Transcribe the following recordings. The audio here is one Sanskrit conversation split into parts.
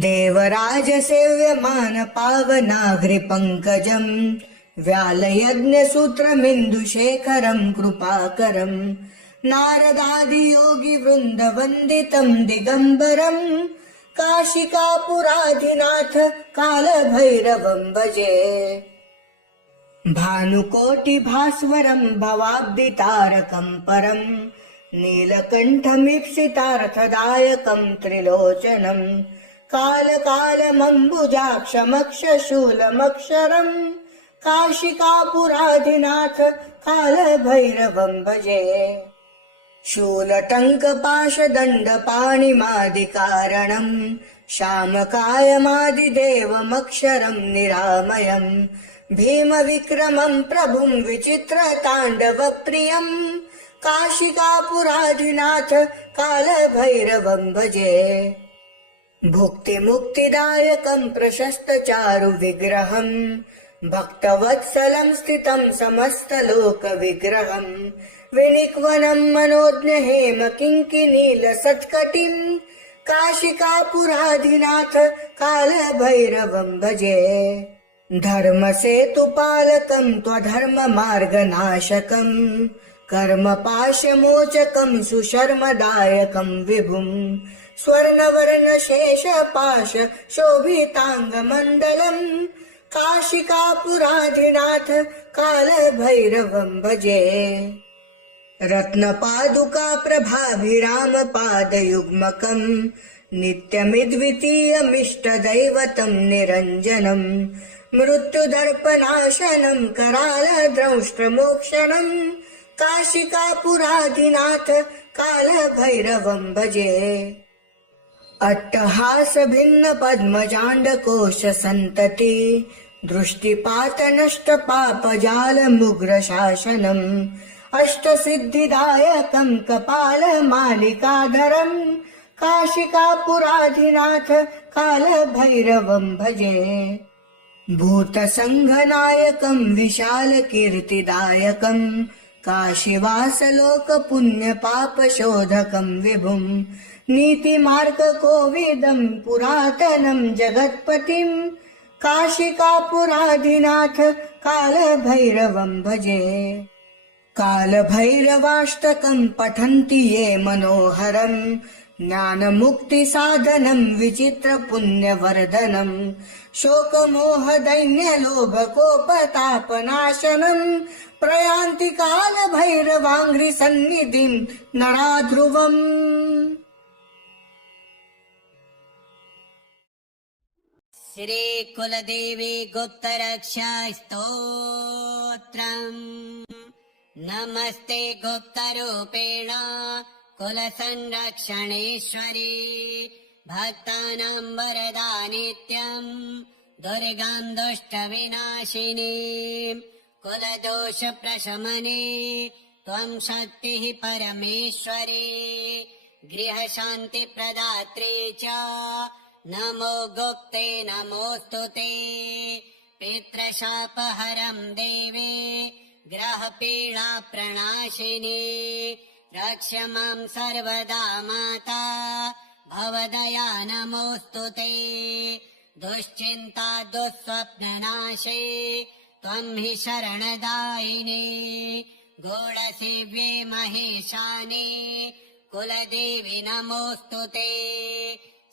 देवराजसेव्यमान पावनाघ्रिपङ्कजम् व्यालयज्ञसूत्रमिन्दुशेखरम् कृपाकरम् नारदादियोगिवृन्दवन्दितम् दिगम्बरम् काशिकापुराधिनाथ कालभैरवम् भजे। भानुकोटिभास्वरम् भवाब्दितारकम् परम् नीलकण्ठमीप्सितार्थदायकम् त्रिलोचनम् कालकालमम्बुजाक्षमक्षशूलमक्षरम् काशिकापुराधिनाथ कालभैरवम् भजे। शूलटङ्कपाशदण्डपाणिमादिकारणम् श्यामकायमादिदेवमक्षरम् निरामयम् भीमविक्रमम् प्रभुम् विचित्रताण्डवप्रियम् काशिकापुराधिनाथ कालभैरवम् भजे। भुक्तिमुक्तिदायकम् प्रशस्तचारुविग्रहम् भक्तवत्सलम् स्थितम् समस्तलोकविग्रहम् विनिक्वनम् मनोज्ञहेम किङ्किनीलसत्कटिम् काशिकापुराधिनाथ कालभैरवम् भजे। धर्मसेतुपालकम् त्वधर्ममार्गनाशकम् कर्मपाशमोचकम् सुशर्मदायकम् विभुम् स्वर्णवर्णशेषपाश शोभिताङ्गमण्डलम् काशिकापुराधिनाथ कालभैरवम् भजे। रत्नपादुका प्रभाभिरामपादयुग्मकम् नित्यमिद्वितीयमिष्टदैवतम् निरञ्जनम् मृत्युदर्पनाशनम् करालद्रंष्ट्रमोक्षणम् काशिकापुराधिनाथ कालभैरवम् भजे। अट्टहासभिन्नपद्मजाण्डकोशसन्तति दृष्टिपातनष्टपापजालमुग्रशासनम् अष्टसिद्धिदायकम् कपालमालिकाधरम् काशिकापुराधिनाथ कालभैरवम् भजे। भूतसङ्घनायकम् विशालकीर्तिदायकम् काशीवासलोकपुण्यपापशोधकम् विभुम् नीतिमार्गकोविदम् पुरातनम् जगत्पतिम् काशिकापुराधिनाथ कालभैरवम् भजे। कालभैरवाष्टकम् पठन्ति ये मनोहरम् ज्ञानमुक्तिसाधनम् विचित्रपुण्यवर्धनम् शोकमोहदैन्यलोभकोपतापनाशनम् प्रयान्ति कालभैरवाङ्घ्रिसन्निधिम् नराध्रुवम्। श्रीकुलदेवी गुप्तरक्षा स्तोत्रम्। नमस्ते गुप्तरूपेण कुलसंरक्षणेश्वरी भक्तानां वरदा नित्यम् दुर्गां दुष्टविनाशिनी कुलदोषप्रशमने त्वं शक्तिः परमेश्वरी गृहशान्तिप्रदात्री च नमो गुप्ते नमोऽस्तु ते पितृशापहरं देवे ग्रहपीडा प्रणाशिनी रक्ष मां सर्वदा माता भवदया नमोऽस्तु ते दुश्चिन्ता दुःस्वप्ननाशे त्वं हि शरणदायिनी गूढसेव्ये महेशानि कुलदेवी नमोऽस्तु ते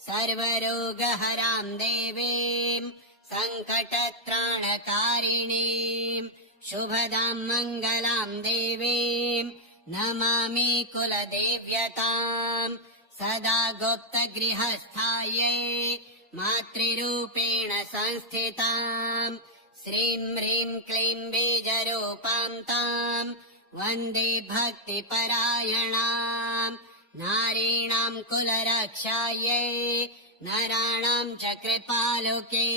सर्वरोगहरां देवीं सङ्कटत्राणकारिणीं शुभदां मङ्गलां देवीं नमामि कुलदेव्यताम् सदा गुप्तगृहस्थायै मातृरूपेण संस्थिताम् श्रीं ह्रीं क्लीं बीजरूपां ताम् वन्दे भक्तिपरायणाम् नारीणां कुलरक्षायै नराणां च कृपालुके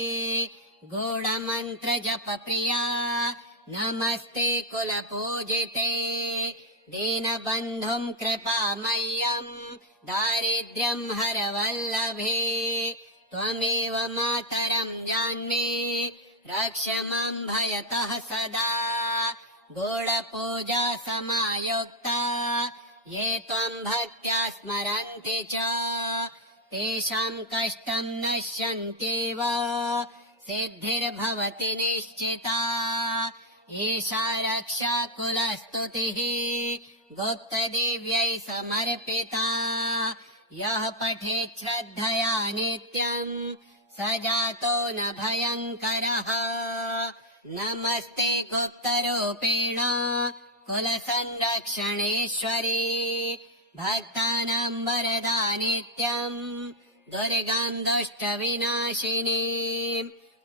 गूढमन्त्रजपप्रिया नमस्ते कुलपूजिते दीनबन्धुं कृपामय्यम् दारिद्र्यं हरवल्लभे त्वमेव मातरं जान्मि रक्ष मां भयतः सदा गूढपूजा समायुक्ता ये त्वं भक्त्या स्मरन्ति च तेषाम् कष्टम् नश्यन्त्येव सिद्धिर्भवति निश्चिता एषा रक्षा कुलस्तुतिः गुप्तदेव्यै समर्पिता यः पठेत् श्रद्धया नित्यम् स जातो न भयङ्करः नमस्ते गुप्तरूपेण कुलसंरक्षणेश्वरी भक्तानाम् वरदा नित्यम् दुर्गाम् दुष्टविनाशिनी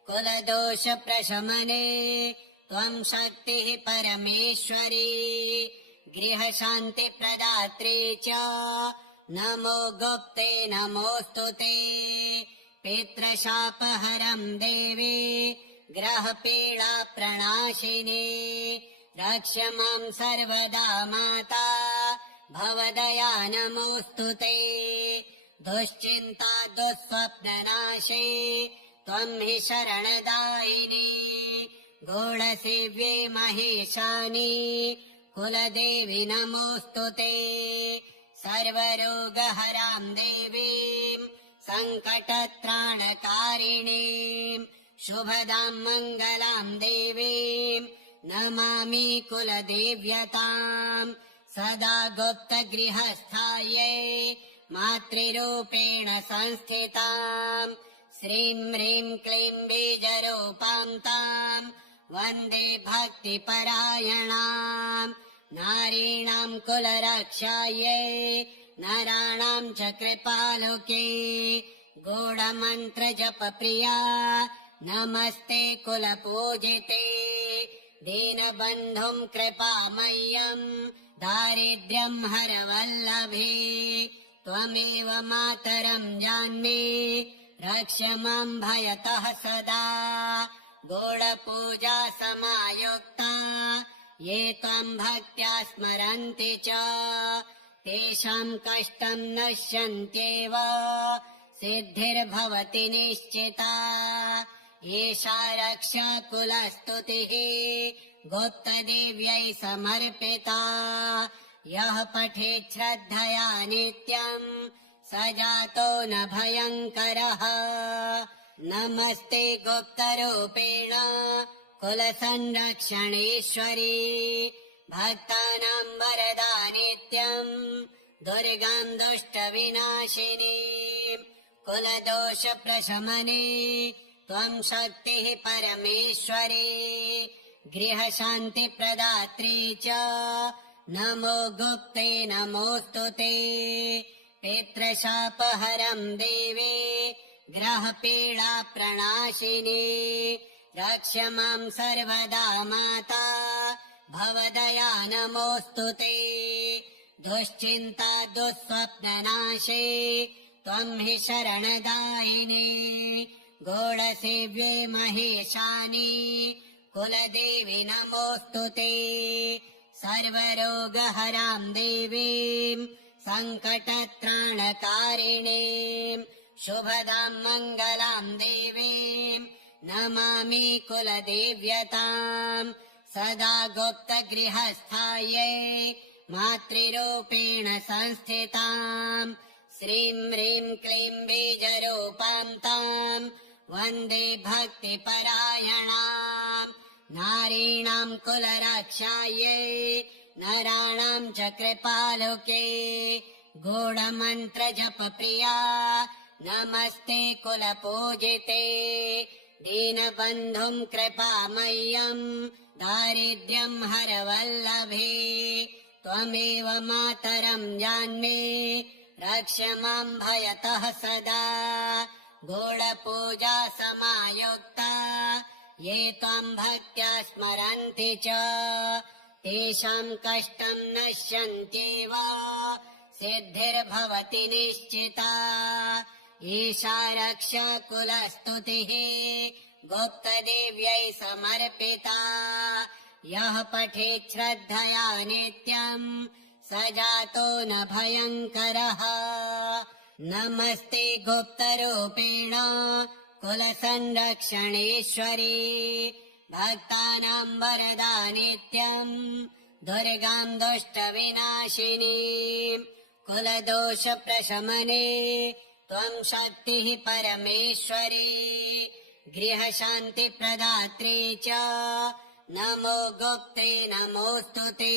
कुलदोषप्रशमने त्वम् शक्तिः परमेश्वरी गृहशान्तिप्रदात्री च नमो गुप्ते नमोऽस्तु ते पितृशापहरम् देवी ग्रहपीडा प्रणाशिनी रक्ष माम् सर्वदा माता भवदया नमोऽस्तु ते दुश्चिन्ता दुःस्वप्ननाशे त्वम् हि शरणदायिनी गूढसेव्ये महेशानि कुलदेवी नमोऽस्तु ते सर्वरोगहराम् देवीम् सङ्कटत्राणकारिणीम् शुभदाम् मङ्गलाम् देवीम् नमामि कुलदेव्यताम् सदा गुप्तगृहस्थायै मातृरूपेण संस्थिताम् श्रीं ह्रीं क्लीं बीजरूपाम् ताम् वन्दे भक्तिपरायणाम् नारीणाम् कुलरक्षायै नराणाम् च कृपालुके गूढमन्त्रजपप्रिया नमस्ते कुलपूजिते दीनबन्धुम् कृपामय्यम् दारिद्र्यम् हरवल्लभे त्वमेव मातरम् जान्मि रक्ष माम् भयतः सदा गूढपूजा समायुक्ता ये त्वम् भक्त्या स्मरन्ति च तेषाम् कष्टम् नश्यन्त्येव सिद्धिर्भवति निश्चिता एषा रक्षा कुलस्तुतिः गुप्तदेव्यै समर्पिता यः पठेत् श्रद्धया नित्यम् स जातो न भयङ्करः नमस्ते गुप्तरूपेण कुलसंरक्षणेश्वरी भक्तानाम् वरदा नित्यम् दुर्गाम् दुष्टविनाशिनी कुलदोषप्रशमने त्वम् शक्तिः परमेश्वरी गृहशान्तिप्रदात्री च नमो गुप्ते नमोऽस्तु ते पितृशापहरम् देवे ग्रहपीडा प्रणाशिनी रक्ष माम् सर्वदा माता भवदया नमोऽस्तु ते दुश्चिन्ता दुःस्वप्ननाशे त्वम् हि शरणदायिनी गूढसेव्ये महेशानि कुलदेवी नमोऽस्तु ते सर्वरोगहराम् देवीम् सङ्कटत्राणकारिणीम् शुभदाम् मङ्गलाम् देवीम् नमामि कुलदेव्यताम् सदा गुप्तगृहस्थायै मातृरूपेण संस्थिताम् श्रीं ह्रीं क्लीं बीजरूपाम् ताम् वन्दे भक्तिपरायणाम् नारीणाम् कुलरक्षायै नराणाम् च कृपालुके गूढमन्त्रजपप्रिया नमस्ते कुलपूजिते दीनबन्धुम् कृपामय्यम् दारिद्र्यम् हरवल्लभे त्वमेव मातरम् जान्मि रक्ष माम् भयतः सदा गूढपूजा समायुक्ता ये त्वम् भक्त्या स्मरन्ति च तेषाम् कष्टम् नश्यन्त्येव सिद्धिर्भवति निश्चिता एषा रक्षा कुलस्तुतिः गुप्तदेव्यै समर्पिता यः पठेत् श्रद्धया नित्यम् स जातो न भयङ्करः नमस्ते गुप्तरूपेण कुलसंरक्षणेश्वरी भक्तानाम् वरदा नित्यम् दुर्गाम् दुष्टविनाशिनी कुलदोषप्रशमने त्वं शक्तिः परमेश्वरी गृहशान्तिप्रदात्री च नमो गुप्ते नमोऽस्तु ते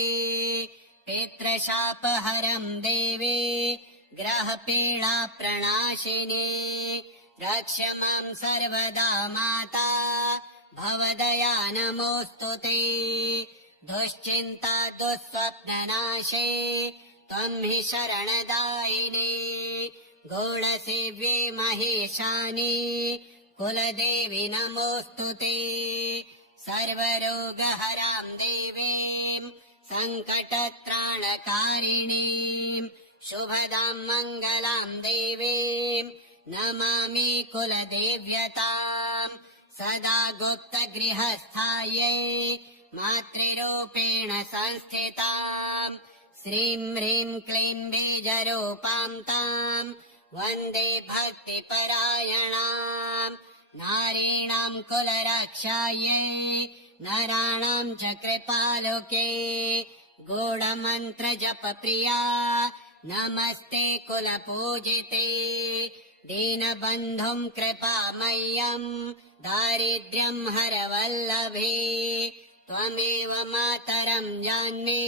पितृशापहरं देवी ग्रहपीडाप्रणाशिनी रक्ष मां सर्वदा माता भवदया नमोऽस्तु ते दुश्चिन्ता दुःस्वप्ननाशे त्वं हि शरणदायिनी गौडसेव्ये महेशानि कुलदेवी नमोऽस्तु ते सर्वरोगहरां देवीं सङ्कटत्राणकारिणीं शुभदां मङ्गलां देवीं नमामि कुलदेव्यताम् सदा गुप्तगृहस्थायै मातृरूपेण संस्थिताम् श्रीं ह्रीं क्लीं बीजरूपां ताम् वन्दे भक्तिपरायणाम् नारीणां कुलरक्षायै नराणां च कृपालुके गूढमन्त्रजपप्रिया नमस्ते कुलपूजिते दीनबन्धुं कृपामय्यं दारिद्र्यं हरवल्लभे त्वमेव मातरं जान्मि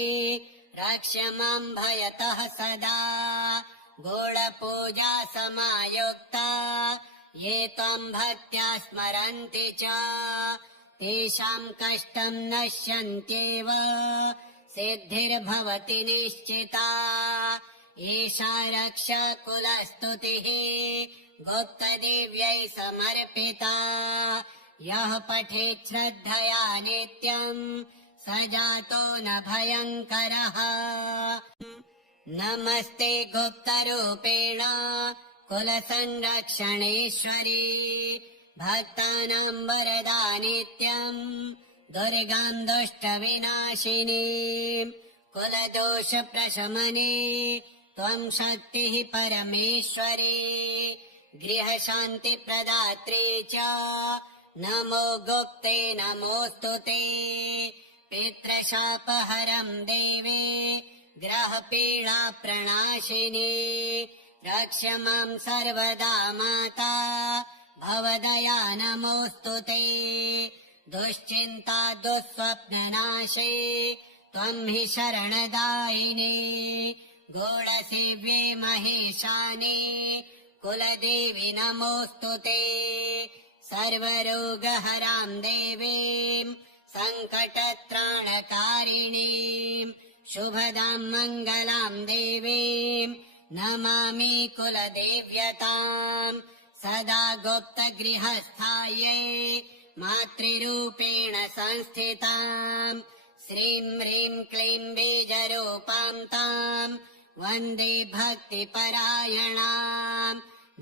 रक्ष मां भयतः सदा गूढपूजा समायुक्ता ये त्वं भक्त्या स्मरन्ति च तेषां कष्टं नश्यन्त्येव सिद्धिर्भवति निश्चिता एषा रक्षा कुलस्तुतिः गुप्तदेव्यै समर्पिता यः पठेत् श्रद्धया नित्यम् स जातो न भयङ्करः नमस्ते गुप्तरूपेण कुलसंरक्षणेश्वरी भक्तानां वरदा नित्यम् दुर्गां दुष्टविनाशिनी कुलदोषप्रशमने त्वं शक्तिः परमेश्वरी गृहशान्तिप्रदात्री च नमो गुप्ते नमोऽस्तु ते पितृशापहरं देवे ग्रहपीडाप्रणाशिनी रक्ष मां सर्वदा माता भवदया नमोऽस्तु ते दुश्चिन्ता दुःस्वप्ननाशे त्वं हि शरणदायिनी गौडसेव्ये महेशानि कुलदेवी नमोऽस्तु ते सर्वरोगहरां देवीं सङ्कटत्राणकारिणीं शुभदां मङ्गलां देवीं नमामि कुलदेव्यताम् सदा गुप्तगृहस्थायै मातृरूपेण संस्थिताम् श्रीं ह्रीं क्लीं बीजरूपां ताम् वन्दे भक्तिपरायणाम्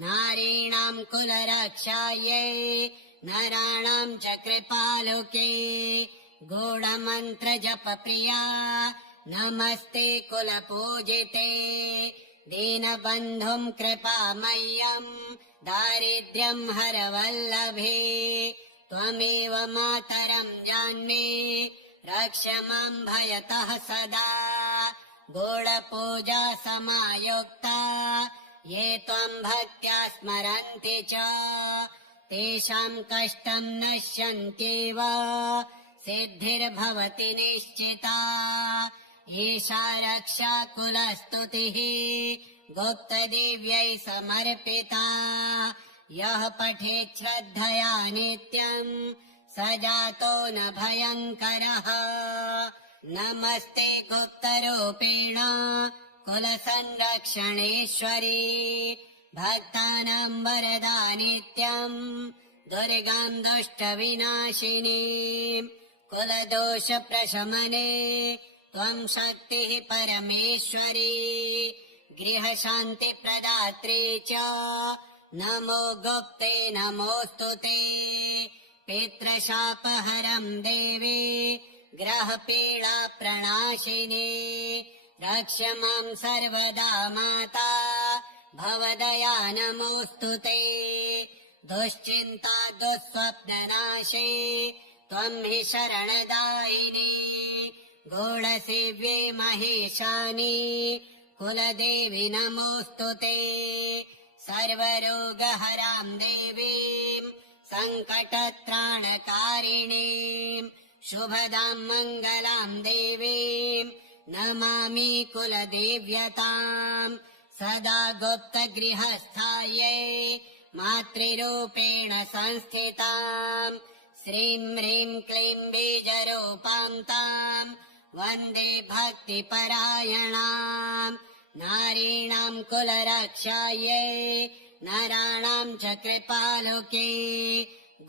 नारीणां कुलरक्षायै नराणां च कृपालुके गूढमन्त्रजपप्रिया नमस्ते कुलपूजिते दीनबन्धुं कृपामय्यं दारिद्र्यं हरवल्लभे त्वमेव मातरं जान्मि रक्ष मां भयतः सदा गूढपूजा समायुक्ता ये त्वं भक्त्या स्मरन्ति च तेषां कष्टं नश्यन्त्येव सिद्धिर्भवति निश्चिता एषा रक्षा कुलस्तुतिः गुप्तदेव्यै समर्पिता यः पठेत् श्रद्धया नित्यम् स जातो न भयङ्करः नमस्ते गुप्तरूपेण कुलसंरक्षणेश्वरी भक्तानां वरदा नित्यम् दुर्गां दुष्टविनाशिनीं कुलदोषप्रशमने त्वं शक्तिः परमेश्वरी गृहशान्तिप्रदात्री च नमो गुप्ते नमोऽस्तु ते पितृशापहरं देवी ग्रहपीडाप्रणाशिनी रक्ष मां सर्वदा माता भवदया नमोऽस्तु ते दुश्चिन्ता दुःस्वप्ननाशे त्वं हि शरणदायिनी गौडसेव्ये महेशानि कुलदेवी नमोऽस्तु ते सर्वरोगहराम् देवीम् सङ्कटत्राणकारिणीम् शुभदाम् मङ्गलाम् देवीम् नमामि कुलदेव्यताम् सदा गुप्तगृहस्थायै मातृरूपेण संस्थिताम् श्रीं ह्रीं क्लीं बीजरूपां ताम् वन्दे भक्तिपरायणाम् नारीणाम् कुलरक्षायै नराणाम् च कृपालुके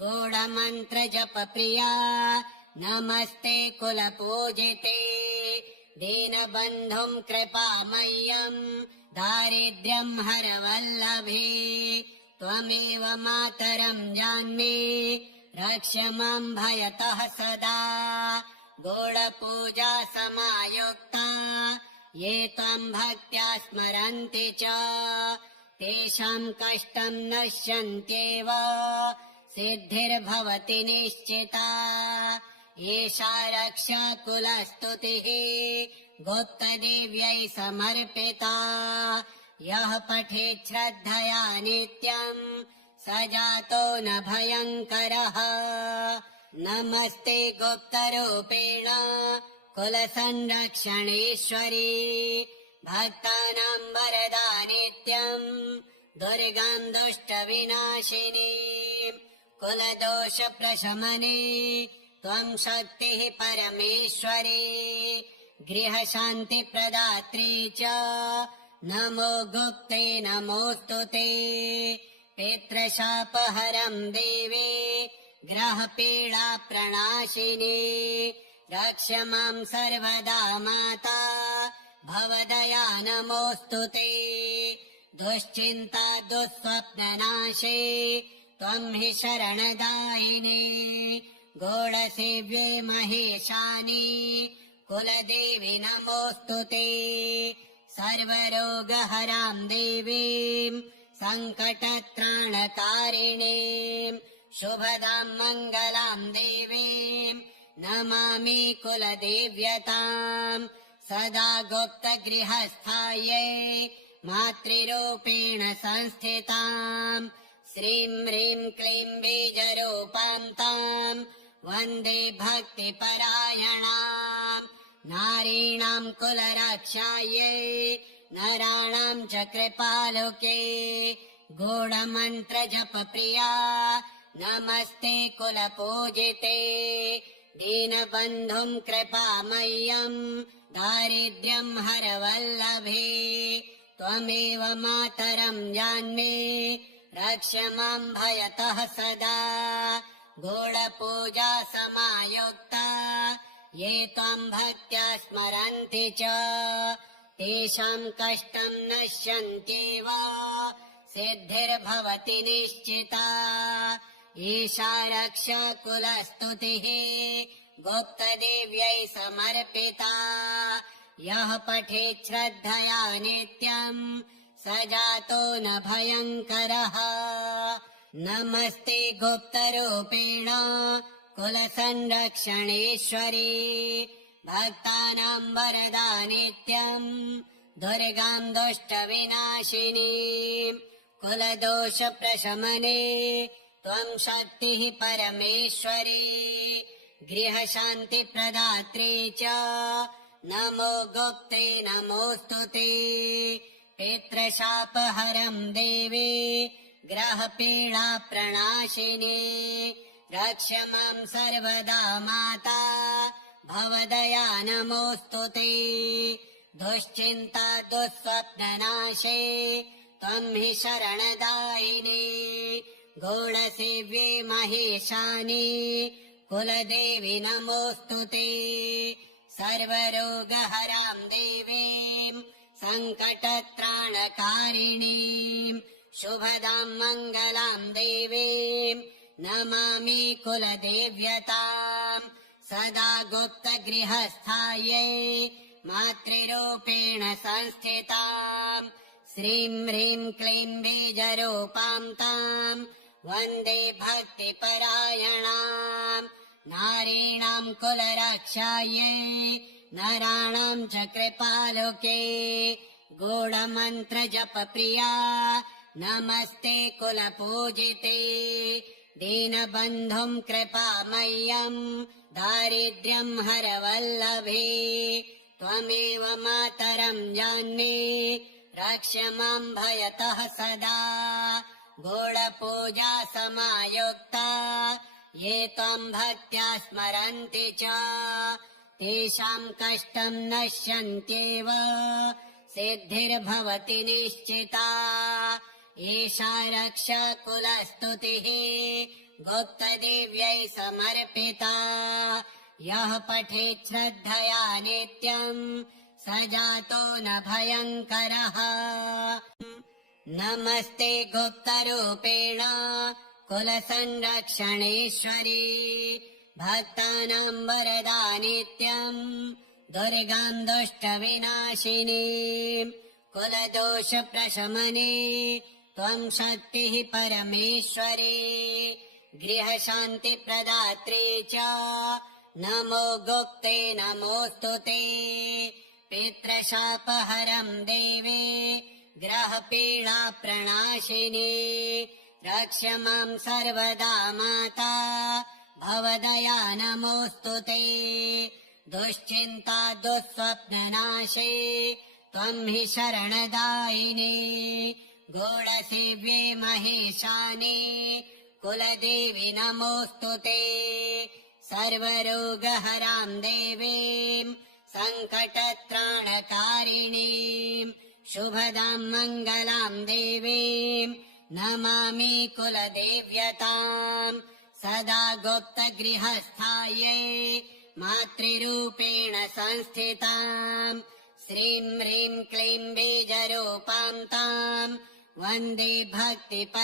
गूढमन्त्रजपप्रिया नमस्ते कुलपूजिते दीनबन्धुम् कृपामय्यम् दारिद्र्यम् हरवल्लभे त्वमेव मातरम् जान्मि रक्ष माम् भयतः सदा गूढपूजा समायुक्ता ये त्वाम् भक्त्या स्मरन्ति च तेषाम् कष्टम् नश्यन्त्येव सिद्धिर्भवति निश्चिता एषा रक्षा कुलस्तुतिः गुप्तदेव्यै समर्पिता यः पठेत् श्रद्धया नित्यम् स जातो न भयङ्करः नमस्ते गुप्तरूपेण कुलसंरक्षणेश्वरी भक्तानाम् वरदा नित्यम् दुर्गाम् दुष्टविनाशिनी कुलदोषप्रशमने त्वम् शक्तिः परमेश्वरी गृहशान्तिप्रदात्री च नमो गुप्ते नमोऽस्तु ते पितृशापहरम् देवे ग्रहपीडा प्रणाशिनी रक्ष माम् सर्वदा माता भवदया नमोऽस्तु ते दुश्चिन्ता दुःस्वप्ननाशे त्वम् हि शरणदायिनी गौडसेव्ये महेशानि कुलदेवी नमोऽस्तु ते सर्वरोगहराम् देवीम् सङ्कटत्राणकारिणीम् शुभदाम् मङ्गलाम् देवीम् नमामि कुलदेव्यताम् सदा गुप्तगृहस्थायै मातृरूपेण संस्थिताम् श्रीं ह्रीं क्लीं बीजरूपां ताम् वन्दे भक्तिपरायणाम् नारीणाम् कुलरक्षायै नराणाम् च कृपालुके गूढमन्त्रजपप्रिया नमस्ते कुलपूजिते दीनबन्धुम् कृपामय्यम् दारिद्र्यम् हरवल्लभे त्वमेव मातरम् जान्मि रक्ष माम् भयतः सदा गूढपूजा समायुक्ता ये त्वाम् भक्त्या स्मरन्ति च तेषाम् कष्टम् नश्यन्त्येव सिद्धिर्भवति निश्चिता एषा रक्षा कुलस्तुतिः गुप्तदेव्यै समर्पिता यः पठेत् श्रद्धया नित्यम् स जातो न भयङ्करः नमस्ते गुप्तरूपेण कुलसंरक्षणेश्वरी भक्तानाम् वरदा नित्यम् दुर्गाम् दुष्टविनाशिनी कुलदोषप्रशमने त्वम् शक्तिः परमेश्वरी गृहशान्तिप्रदात्री च नमो गुप्ते नमोऽस्तु ते पितृशापहरम् देवी ग्रहपीडा प्रणाशिनी रक्ष माम् सर्वदा माता भवदया नमोऽस्तु ते दुश्चिन्ता दुःस्वप्ननाशे त्वम् हि शरणदायिनी गौडसेव्ये महेशानि कुलदेवी नमोऽस्तु ते सर्वरोगहराम् देवीम् सङ्कटत्राणकारिणीम् शुभदाम् मङ्गलाम् देवीम् नमामि कुलदेव्यताम् सदा गुप्तगृहस्थायै मातृरूपेण संस्थिताम् श्रीं ह्रीं क्लीं बीजरूपां ताम् वन्दे भक्तिपरायणाम् नारीणाम् कुलरक्षायै नराणाम् च कृपालुके गूढमन्त्रजपप्रिया नमस्ते कुलपूजिते दीनबन्धुम् कृपामय्यम् दारिद्र्यम् हरवल्लभे त्वमेव मातरम् जान्ये रक्ष माम् भयतः सदा गूढपूजा समायुक्ता ये त्वम् भक्त्या स्मरन्ति च तेषाम् कष्टम् नश्यन्त्येव सिद्धिर्भवति निश्चिता एषा रक्षा कुलस्तुतिः गुप्तदेव्यै समर्पिता यः पठेत् श्रद्धया नित्यम् स जातो न भयङ्करः नमस्ते गुप्तरूपेण कुलसंरक्षणेश्वरी भक्तानाम् वरदा नित्यम् दुर्गाम् दुष्टविनाशिनी कुलदोषप्रशमने त्वम् शक्तिः परमेश्वरी गृहशान्तिप्रदात्री च नमो गुप्ते नमोऽस्तु ते पितृशापहरम् देवे ग्रहपीडाप्रणाशिनी रक्ष माम् सर्वदा माता भवदया नमोऽस्तु ते दुश्चिन्ता दुःस्वप्ननाशे त्वम् हि शरणदायिनी गूढसेव्ये महेशानि कुलदेवि नमोऽस्तु ते सर्वरोगहराम् देवीम् सङ्कटत्राणकारिणीम् शुभदाम् मङ्गलाम् देवीम् नमामि कुलदेव्यताम् सदा गुप्तगृहस्थायै मातृरूपेण संस्थिताम् श्रीं ह्रीं क्लीं बीजरूपाम् ताम् वन्दे भक्तिपरायणाम्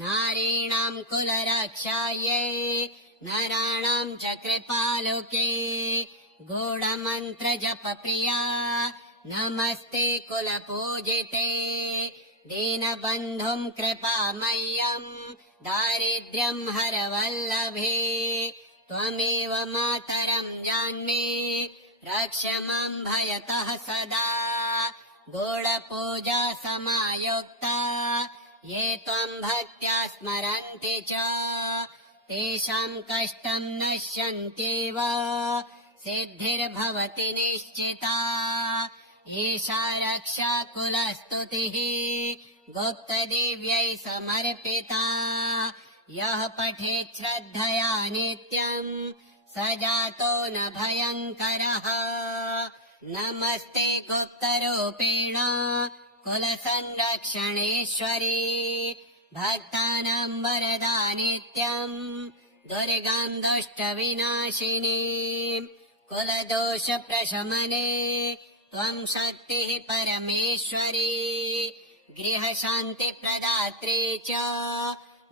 नारीणाम् कुलरक्षायै नराणाम् च कृपालुके गूढमन्त्रजपप्रिया नमस्ते कुलपूजिते दीनबन्धुम् कृपामय्यम् दारिद्र्यम् हरवल्लभे त्वमेव मातरम् जान्ये रक्ष माम् भयतः सदा गूढपूजा समायुक्ता ये त्वम् भक्त्या स्मरन्ति च तेषाम् कष्टम् नश्यन्त्येव सिद्धिर्भवति निश्चिता एषा रक्षा कुलस्तुतिः गुप्तदेव्यै समर्पिता यः पठेत् श्रद्धया नित्यम् स जातो न भयङ्करः नमस्ते गुप्तरूपेण कुलसंरक्षणेश्वरी भक्तानाम् वरदा नित्यम् दुर्गाम् दुष्टविनाशिनी कुलदोषप्रशमने त्वम् शक्तिः परमेश्वरी गृहशान्तिप्रदात्री च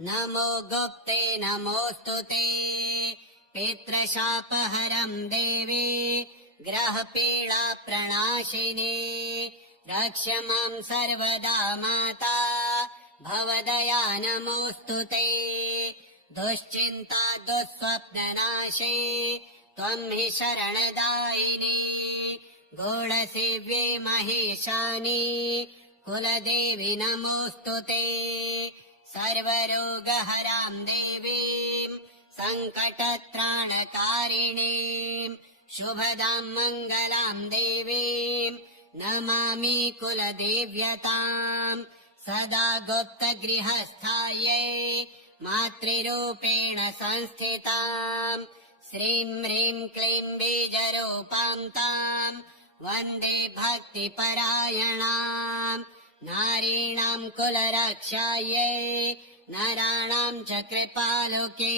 नमो गुप्ते नमोऽस्तु ते पितृशापहरम् देवी ग्रहपीडाप्रणाशिनी रक्ष माम् सर्वदा माता भवदया नमोऽस्तु ते दुश्चिन्ता दुःस्वप्ननाशे त्वम् हि शरणदायिनी गूढसेव्ये महेशानि कुलदेवि नमोऽस्तु ते सर्वरोगहराम् देवीम् सङ्कटत्राणकारिणीम् शुभदाम् मङ्गलाम् देवीम् नमामि कुलदेव्यताम् सदा गुप्तगृहस्थायै मातृरूपेण संस्थिताम् श्रीं ह्रीं क्लीं बीजरूपाम् ताम् वन्दे भक्तिपरायणाम् नारीणाम् कुलरक्षायै नराणाम् च कृपालुके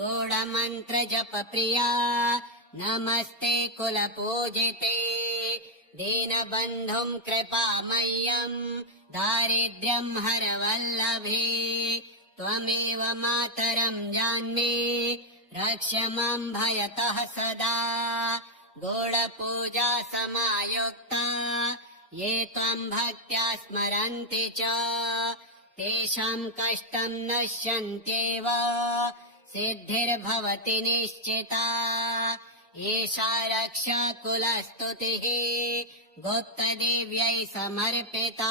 गूढमन्त्रजपप्रिया नमस्ते कुलपूजिते दीनबन्धुम् कृपामय्यम् दारिद्र्यम् हरवल्लभे त्वमेव मातरम् जान्ये रक्ष माम् भयतः सदा गूढपूजा समायुक्ता ये त्वम् भक्त्या स्मरन्ति च तेषाम् कष्टम् नश्यन्त्येव सिद्धिर्भवति निश्चिता एषा रक्षा कुलस्तुतिः गुप्तदेव्यै समर्पिता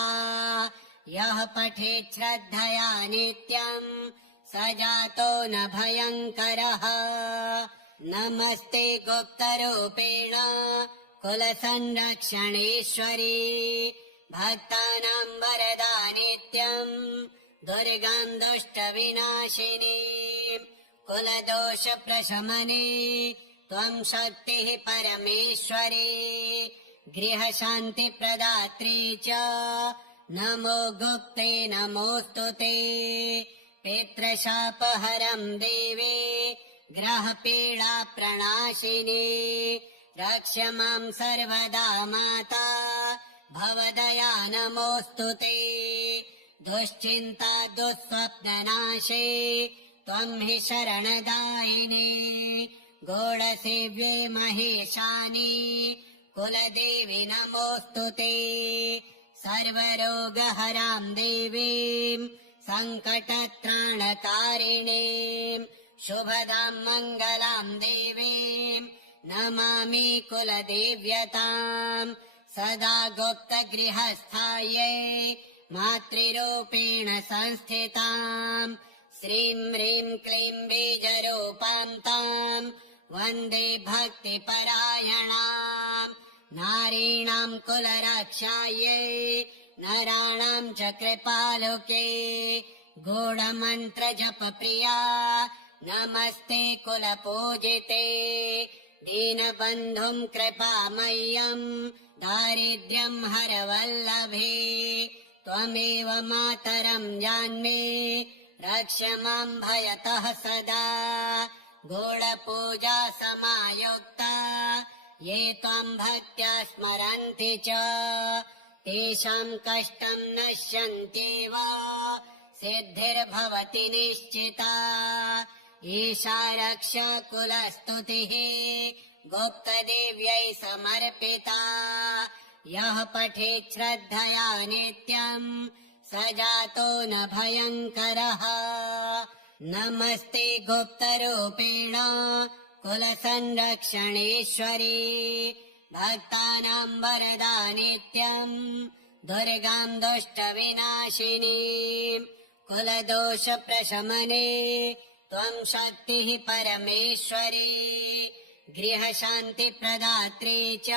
यः पठेत् श्रद्धया नित्यम् स जातो न भयङ्करः नमस्ते गुप्तरूपेण कुलसंरक्षणेश्वरी भक्तानां वरदा नित्यम् दुर्गां दुष्टविनाशिनी कुलदोषप्रशमने त्वं शक्तिः परमेश्वरी गृहशान्तिप्रदात्री च नमो गुप्ते नमोऽस्तु ते पितृशापहरं देवे ग्रहपीडाप्रणाशिनी रक्ष मां सर्वदा माता भवदया नमोऽस्तु ते दुश्चिन्ता दुःस्वप्ननाशे त्वं हि शरणदायिनी गौडसेव्ये महेशानि कुलदेवी नमोऽस्तु ते सर्वरोगहरां देवीं सङ्कटत्राणकारिणीं शुभदां मङ्गलां देवीं नमामि कुलदेव्यताम् सदा गुप्तगृहस्थायै मातृरूपेण संस्थिताम् श्रीं ह्रीं क्लीं बीजरूपां ताम् वन्दे भक्तिपरायणाम् नारीणां कुलरक्षायै नराणां च कृपालुके गूढमन्त्रजपप्रिया नमस्ते कुलपूजिते दीनबन्धुं कृपामय्यं दारिद्र्यं हरवल्लभे त्वमेव मातरं जान्मे रक्ष मां भयतः सदा गूढपूजा समायुक्ता ये त्वां भक्त्या स्मरन्ति च तेषां कष्टं नश्यन्त्येव सिद्धिर्भवति निश्चिता एषा रक्षा कुलस्तुतिः गुप्तदेव्यै समर्पिता यः पठेत् श्रद्धया नित्यम् स जातो न भयङ्करः नमस्ते गुप्तरूपेण कुलसंरक्षणेश्वरी भक्तानां वरदा नित्यम् दुर्गां दुष्टविनाशिनी कुलदोषप्रशमने त्वं शक्तिः परमेश्वरी गृहशान्तिप्रदात्री च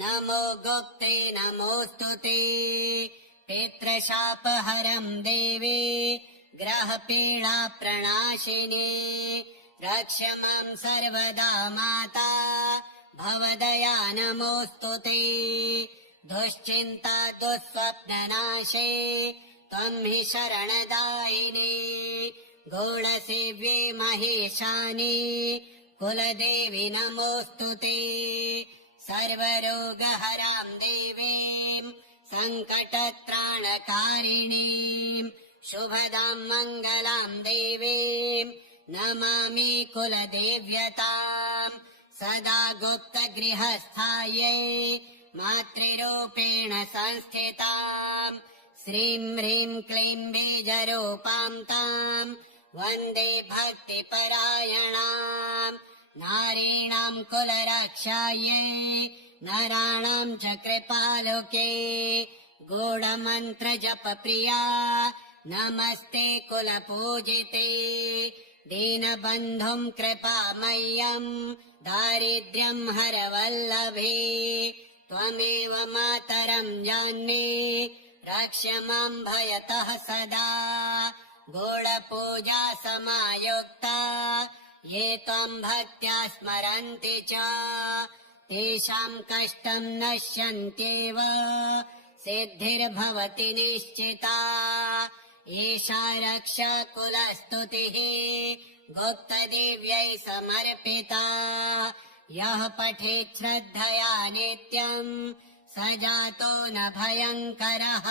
नमो गुप्ते नमोऽस्तु ते पितृशापहरं देवी ग्रहपीडाप्रणाशिनी रक्ष मां सर्वदा माता भवदया नमोऽस्तु ते दुश्चिन्ता दुःस्वप्ननाशे त्वं हि शरणदायिनी गौडसेव्ये महेशानि कुलदेवी नमोऽस्तु ते सर्वरोगहरां देवीं सङ्कटत्राणकारिणीं शुभदां मङ्गलां देवीं नमामि कुलदेव्यताम् सदा गुप्तगृहस्थायै मातृरूपेण संस्थिताम् श्रीं ह्रीं क्लीं बीजरूपां ताम् वन्दे भक्तिपरायणाम् नारीणां कुलरक्षायै नराणां च कृपालुके गूढमन्त्रजपप्रिया नमस्ते कुलपूजिते दीनबन्धुं कृपामय्यं दारिद्र्यं हरवल्लभे त्वमेव मातरं जान्मे रक्ष मां भयतः सदा गूढपूजा समायुक्ता ये त्वं भक्त्या स्मरन्ति च तेषां कष्टं नश्यन्त्येव सिद्धिर्भवति निश्चिता एषा रक्षा कुलस्तुतिः गुप्तदेव्यै समर्पिता यः पठेत् श्रद्धया नित्यम् स जातो न भयङ्करः